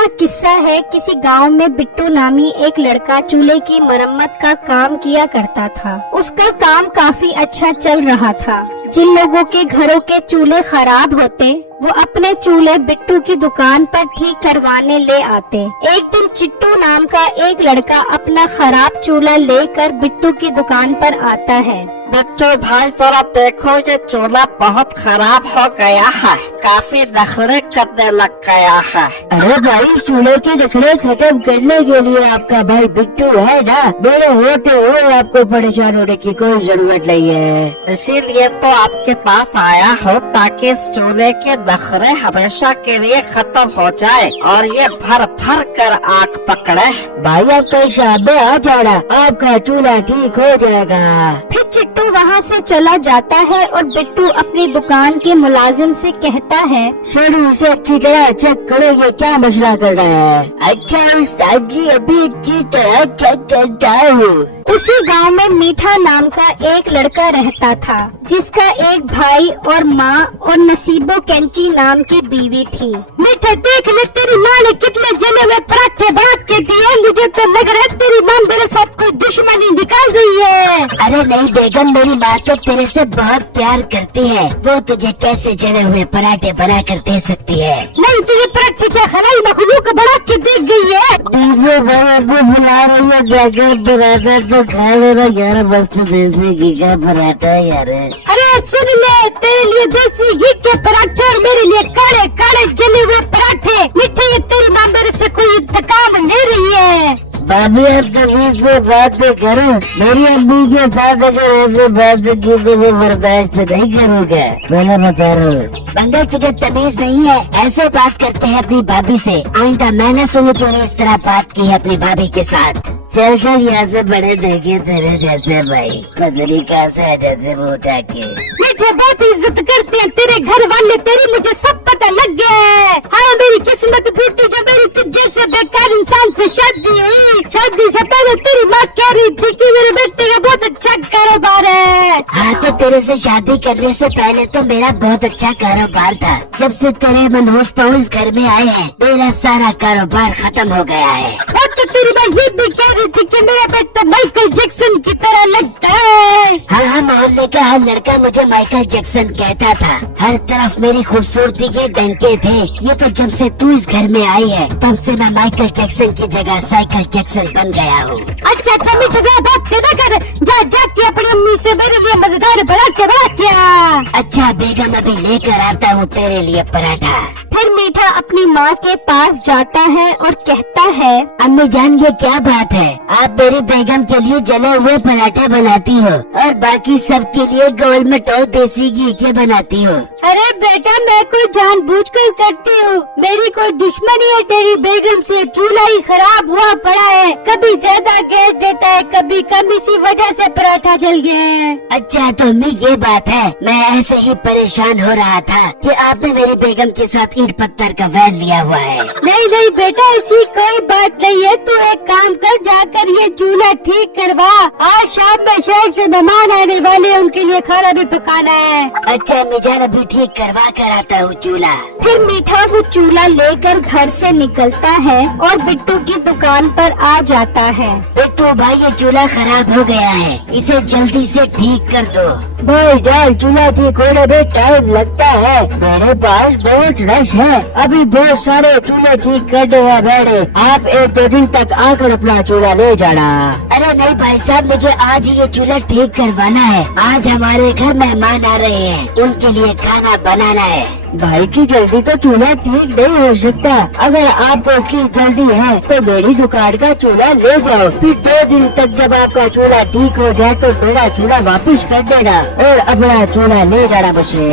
का किस्सा है। किसी गांव में बिट्टू नामी एक लड़का चूल्हे की मरम्मत का काम किया करता था। उसका काम काफी अच्छा चल रहा था। जिन लोगों के घरों के चूल्हे खराब होते वो अपने चूल्हे बिट्टू की दुकान पर ठीक करवाने ले आते। एक दिन चिट्टू नाम का एक लड़का अपना खराब चूल्हा लेकर बिट्टू की दुकान पर आता है। बच्चों भाई जरा देखो, ये चूल्हा बहुत खराब हो गया है, काफी नखरे करने लग गया है। अरे भाई, चूल्हे के नखरे खत्म करने के लिए आपका भाई बिट्टू है ना, मेरे होते हुए आपको परेशान होने की कोई जरूरत नहीं है। इसीलिए तो आपके पास आया हो ताकि इस चूल्हे के नखरे हमेशा के लिए खत्म हो जाए और ये भर भर कर आग पकड़े। भाई आपका शाम में आ जाना, आपका चूल्हा ठीक हो जाएगा। फिर चिट्टू वहाँ से चला जाता है और बिट्टू अपनी दुकान के मुलाजिम से कहता है, शुरू से अच्छी तरह चेक करो ये क्या मसला कर रहा है। अच्छा उस्ताद जी, अभी अच्छी तरह चेक करता हूँ। उसी गांव में मीठा नाम का एक लड़का रहता था, जिसका एक भाई और माँ और नसीबो कैंची नाम की बीवी थी। मीठा देख ले, तेरी माँ ने कितने जले हुए पराठे बना के दिए। मुझे तो लग रहा है तेरी माँ मेरे साथ कोई दुश्मनी निकाल गई है। अरे नहीं बेगम, मेरी माँ तो तेरे से बहुत प्यार करती है, वो तुझे कैसे जले हुए पराठे बना कर दे सकती है। नहीं, तुझे पराठे क्या खलाई मखलूक बना के देख गई है। डीजे भाई बुला रही है, जाकर पराठा तो खा लेना यार, मस्त देसी घी का पराठा यार। अरे सुन ले, तेरे लिए देसी घी के पराठे और मेरे लिए काले काले जले हुए पराठे। मीठे, ये तेरी माँ मेरे से कोई इंतकाम ले रही है। भाभी आप तो बीच में बात करो, मेरी अम्मी के साथ अगर ऐसे बात की तो मैं बर्दाश्त नहीं करूँगा, मैंने बता रहा हूँ। बंदा तुझे तमीज नहीं है, ऐसे बात करते हैं अपनी भाभी से। आइंदा मैंने सुनी तूने इस तरह बात की है अपनी भाभी के साथ। चल चल यहाँ से, बड़े देखे तेरे जैसे भाई, पतली कहाँ से आ जाते मुँह उठा के। मीठे बहुत इज्जत करते हैं तेरे घर वाले, तेरी मुझे सब पता लग गया है। हाँ, मेरी किस्मत फूटी जो मेरी तुझ जैसे बेकार इंसान से शादी हुई। शादी से पहले तेरी माँ कह रही थी कि मेरे बेटे का बहुत अच्छा कारोबार है। हाँ, तो तेरे से शादी करने से पहले तो मेरा बहुत अच्छा कारोबार था। जब से तेरे मनोज पहुँच घर में आए हैं, मेरा सारा कारोबार खत्म हो गया है। और तो तेरी माँ ये भी कह रही थी कि मेरा बेटा माइकल जैक्सन की तरह लगता है। हाँ, मोहल्ले का हर लड़का मुझे माइकल जैक्सन कहता था। हर तरफ मेरी खूबसूरती के डंके थे। ये तो जब से तू इस घर में आई है, तब से मैं माइकल जैक्सन की जगह साइकिल जैक्सन बन गया हूँ। अच्छा मीठे से बात कर, जा जाके अपनी अम्मी से मेरे लिए मजेदार पराठे बना के। अच्छा बेगम, अभी लेकर आता हूँ तेरे लिए पराठा। फिर मीठा अपनी माँ के पास जाता है और कहता है, अम्मी जान, ये क्या बात है? आप मेरी बेगम के लिए जले हुए पराठे बनाती हो और बाकी सबके लिए गोल मटोल देसी घी के बनाती हो। अरे बेटा, मैं कोई जानबूझकर करती हूँ, मेरी कोई दुश्मनी है तेरी बेगम से। चूल्हा ही खराब हुआ पड़ा है, कभी ज्यादा गैस देता है, कभी कम, इसी वजह से पराठा जल गया है। अच्छा तो अम्मी ये बात है, मैं ऐसे ही परेशान हो रहा था कि आपने मेरी बेगम के साथ ईंट पत्थर का वैर लिया हुआ है। नहीं बेटा, ऐसी कोई बात नहीं है। तू एक काम कर, जाकर ये चूल्हा ठीक करवा। आज शाम में शहर से मेहमान आने वाले, उनके लिए खाना भी पकाना है। अच्छा अम्मी जान, अभी ठीक करवा कर आता हूँ चूल्हा। फिर मीठा वो चूल्हा लेकर घर से निकलता है और बिट्टू की दुकान पर आ जाता है। बिट्टू भाई, ये चूल्हा खराब हो गया है, इसे जल्दी से ठीक कर दो। भाई जान, चूल्हा ठीक होने में टाइम लगता है, मेरे पास बहुत रश है, अभी बहुत सारे चूल्हे ठीक करने हैं मैंने। आप 1-2 दिन तक आकर अपना चूल्हा ले जाना। अरे नहीं भाई साहब, मुझे आज ही ये चूल्हा ठीक करवाना है। आज हमारे घर मेहमान आ रहे हैं, उनके लिए खाना बनाना है। भाई की जल्दी तो चूल्हा ठीक नहीं हो सकता। अगर आपको उसकी जल्दी है तो मेरी दुकान का चूल्हा ले जाओ, फिर 2 दिन तक जब आपका चूल्हा ठीक हो जाए तो मेरा चूल्हा वापस कर देना और अपना चूल्हा ले जाना मुझे।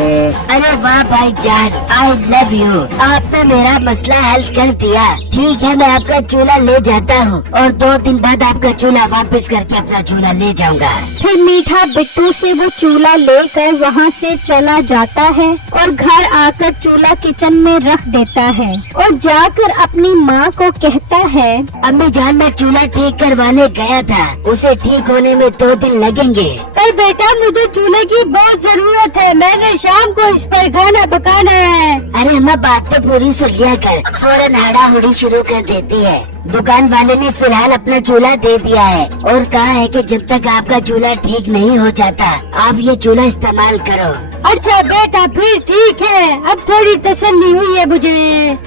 अरे वाह भाई जान, आई लव यू, आपने मेरा मसला हल कर दिया। ठीक है, मैं आपका चूल्हा ले जाता हूँ और 2 दिन बाद आपका चूल्हा वापस करके अपना चूल्हा ले जाऊंगा। फिर मीठा बिट्टू से वो चूल्हा लेकर वहाँ से चला जाता है और घर उठाकर चूल्हा किचन में रख देता है और जाकर अपनी माँ को कहता है, अम्मी जान मैं चूल्हा ठीक करवाने गया था, उसे ठीक होने में 2 दिन लगेंगे। पर बेटा मुझे चूल्हे की बहुत जरूरत है, मैंने शाम को इस पर खाना पकाना है। अरे अम्मा बात तो पूरी सुन लिया कर, फौरन हड़ाहुड़ी शुरू कर देती है। दुकान वाले ने फिलहाल अपना चूल्हा दे दिया है और कहा है कि जब तक आपका चूल्हा ठीक नहीं हो जाता आप ये चूल्हा इस्तेमाल करो। अच्छा बेटा फिर ठीक है, अब थोड़ी तसल्ली हुई है मुझे।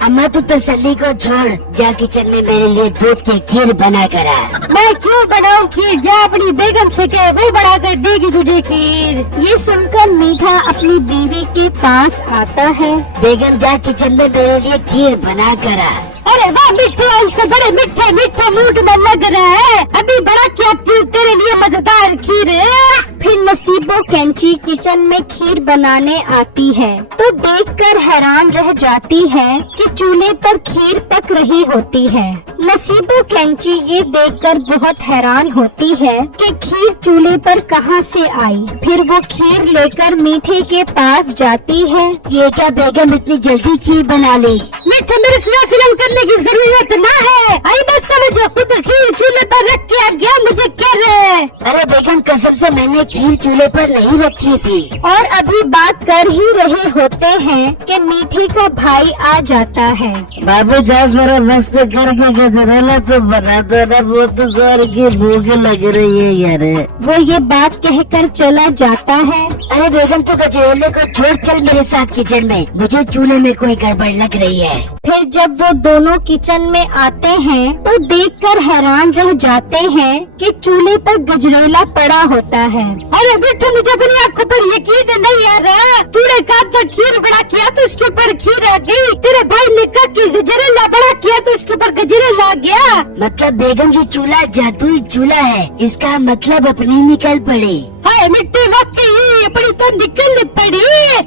अम्मा तू तसल्ली को छोड़, जा किचन में मेरे लिए दूध की खीर बना कर आ। मैं क्यों बनाऊं खीर, जा अपनी बेगम से कह, वो बना कर देगी तुझे खीर। ये सुनकर मीठा अपनी बीवी के पास आता है। बेगम जा किचन में मेरे लिए खीर बना कर आ। अरे वाह मीठे, आज तो बड़े मीठे मीठे मूड में लग रहा है, अभी बड़ा क्या तेरे लिए मजेदार खीर है। फिर नसीबो कैंची किचन में खीर बनाने आती है तो देखकर हैरान रह जाती है कि चूल्हे पर खीर पक रही होती है। नसीबो कैंची ये देखकर बहुत हैरान होती है कि खीर चूल्हे पर कहाँ से आई। फिर वो खीर लेकर मीठे के पास जाती है। ये क्या बेगम इतनी जल्दी खीर बना ली? मीठे मेरे सिलम करने की जरूरत ना है, आई बस समझो, खुद खीर चूल्हे पर रख के आ गया मुझे कह रहे। अरे बेगम कसम से मैंने खीर चूल्हे पर नहीं रखी थी। और अभी बात कर ही रहे होते हैं कि मीठे का भाई आ जाता है। बाबू जा जरा मस्त करके गजरेला तो बना दो ना, वो तो जोर की भूख लग रही है यार। वो ये बात कहकर चला जाता है। अरे बेगम तो गजरेले को छोड़ चल मेरे साथ किचन में, मुझे चूल्हे में कोई गड़बड़ लग रही है। फिर जब वो दोनों किचन में आते हैं तो देखकर हैरान रह जाते हैं कि चूल्हे पर गजरेला पड़ा होता है। अरे बेटा मुझे अपनी आंखों पर यकीन नहीं आ रहा, तूने कहा था खीर बड़ा किया तो इसके ऊपर खीर आ गई, तेरे भाई ने कहा कि गजरेला बड़ा किया तो इसके ऊपर गजरेला आ गया। मतलब बेगम ये चूल्हा जादुई चूल्हा है, इसका मतलब अपनी निकल पड़ी। हाय मिट्टी वाकई अपनी तो निकल पड़ी।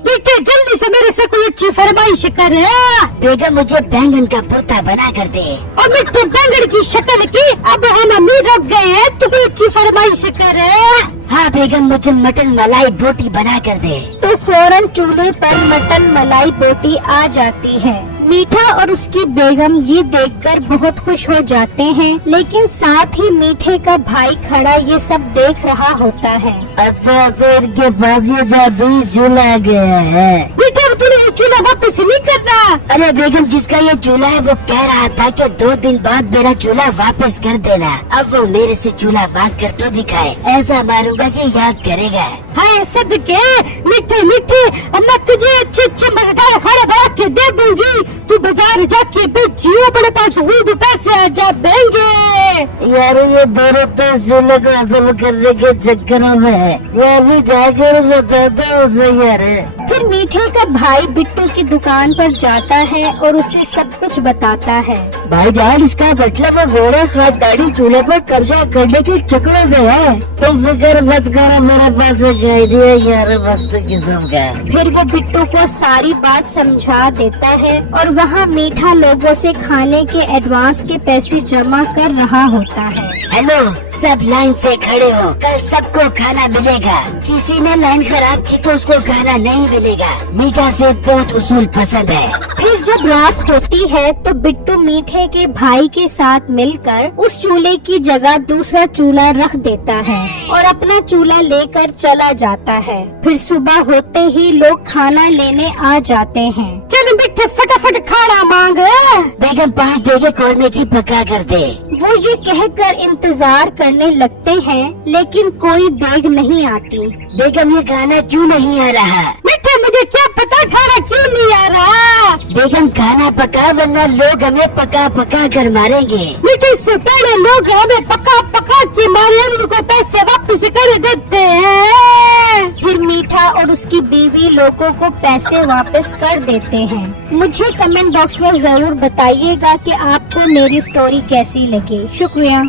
मिट्टी जल्दी से मेरे से कोई अच्छी फरमाइश कर। बेगम मुझे बैंगन का भुर्ता बना कर दे। और मिट्टी बैंगन की शक्ल की, अब हम अमीर रुक गए हैं, तू कोई अच्छी फरमाइश कर। हाँ बेगम मुझे मटन मलाई बोटी बना कर दे। तो फौरन चूल्हे पर मटन मलाई बोटी आ जाती है। मीठा और उसकी बेगम ये देखकर बहुत खुश हो जाते हैं, लेकिन साथ ही मीठे का भाई खड़ा ये सब देख रहा होता है। अच्छा तो इनके पास ये जादुई चूल्हा आ गया है। मीठा तूने ये चूल्हा वापस नहीं करना। अरे बेगम जिसका ये चूल्हा है वो कह रहा था कि 2 दिन बाद मेरा चूल्हा वापस कर देना। अब वो मेरे से चूल्हा मांग कर तो दिखाए, ऐसा मारूंगा कि याद करेगा। हाय सदके मीठे मीठे, मैं तुझे अच्छे अच्छे मजेदार खाना बना के दे दूंगी, तू बाजार जाके बेचियो, अपने पास हुए भी पैसे आ जा देंगे। यार ये दोनों तो चूल्हे को हजम करने के चक्करों में है, मैं अभी जाकर बताता हूँ उसे यार। फिर मीठे का भाई बिट्टू की दुकान पर जाता है और उसे सब कुछ बताता है। भाई जान इसका मतलब है घोड़े खानदानी चूल्हे पर कब्जा करने के चक्कर में है। तुम फिक्र मत करो, मेरे पास एक आइडिया यार मस्त किस्म का। फिर वो बिट्टू को सारी बात समझा देता है और वहाँ मीठा लोगों से खाने के एडवांस के पैसे जमा कर रहा होता है। हेलो सब लाइन से खड़े हो, कल सबको खाना मिलेगा। किसी ने लाइन खराब की तो उसको खाना नहीं मिलेगा। मीठा से बहुत उसूल पसंद है। फिर जब रात होती है तो बिट्टू मीठे के भाई के साथ मिलकर उस चूल्हे की जगह दूसरा चूल्हा रख देता है और अपना चूल्हा लेकर चला जाता है। फिर सुबह होते ही लोग खाना लेने आ जाते हैं। चल बिट्टू फटाफट खाना मांग। बेगम 5 देगे कौरमे की पका कर दे। वो ये कहकर इंतजार करने लगते हैं, लेकिन कोई देग नहीं आती। बेगम ये खाना क्यों नहीं आ रहा? मिठे मुझे क्या पता खाना क्यों नहीं आ रहा। बेगम खाना पका वरना लोग हमें पका पका कर मारेंगे। मिठे से पहले लोग हमें पका पका के मारे, उनको पैसे वापस कर देते हैं। फिर मीठा और उसकी बीवी लोगों को पैसे वापस कर देते हैं। मुझे कमेंट बॉक्स में जरूर बताइएगा कि आपको मेरी स्टोरी कैसी लगी। शुक्रिया।